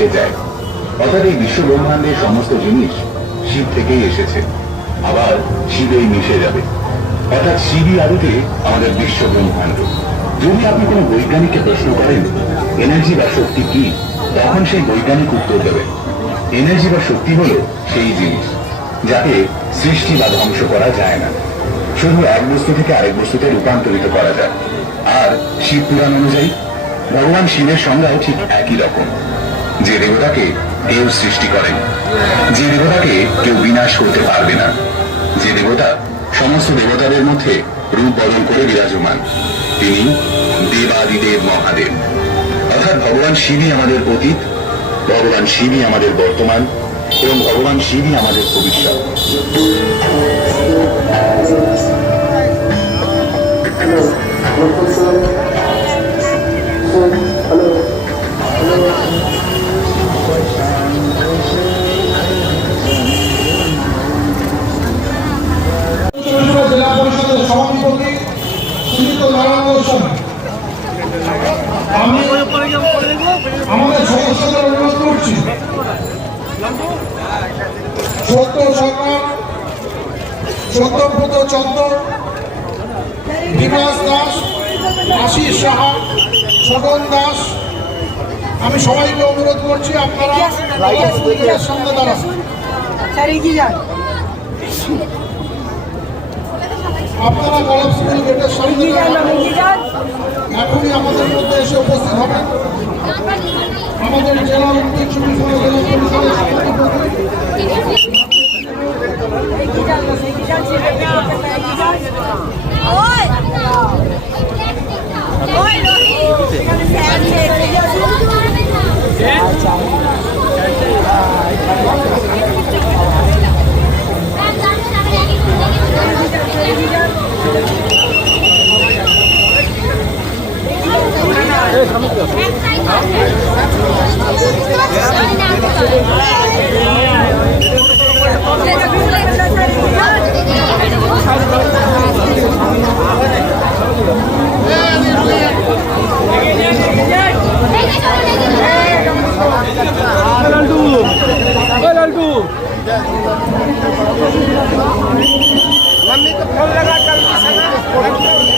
মিশে যায়। অর্থাৎ এই বিশ্ব ব্রহ্মাণ্ডের সমস্ত জিনিস শিব থেকেই এসেছে, আবার শিবেই মিশে যাবে। অর্থাৎ শিবই আদতে আমাদের বিশ্ব ব্রহ্মাণ্ড। যদি আপনি কোনো বৈজ্ঞানিককে প্রশ্ন করেন এনার্জি বা শক্তি কি, তখন সেই বৈজ্ঞানিক উত্তর দেবে এনার্জি বা শক্তি হলো সেই জিনিস যাকে সৃষ্টি বা ধ্বংস করা যায় না, শুধু এক বস্তু থেকে আরেক বস্তুতে রূপান্তরিত করা যায়। আর শিব পুরাণ অনুযায়ী ভগবান শিবের সংজ্ঞাও ঠিক একই রকম। যে দেবতাকে কেউ সৃষ্টি করেন, যে দেবতাকে কেউ বিনাশ করতে পারবে না, যে দেবতা সমস্ত দেবতাদের মধ্যে রূপ বদল করে বিরাজমান, তিনি দেবাদিদেব মহাদেব। অর্থাৎ ভগবান শিবই আমাদের অতীত, ভগবান শিবই আমাদের বর্তমান এবং ভগবান শিবই আমাদের ভবিষ্যৎ। জেলা পরিষদের সভাপতি সুনীত নারায়ণ গোস্বামী, আমি আমাদের সদস্যদের অনুরোধ করছি সত্য সরকার, সত্যব্রত চন্দ্র, বিকাশ দাস, আশিস সাহা, ছগন দাস, আমি সবাইকে অনুরোধ করছি আপনারা সামনে দাঁড়ান। আপনারা কলেজ স্কুল গেটের সামনে এখনই আমাদের মধ্যে এসে উপস্থিত হবেন। আমাদের জেলা উত্তর চব্বিশ পরগনা জেলা পরিষদের मम्मी को फोन लगा कर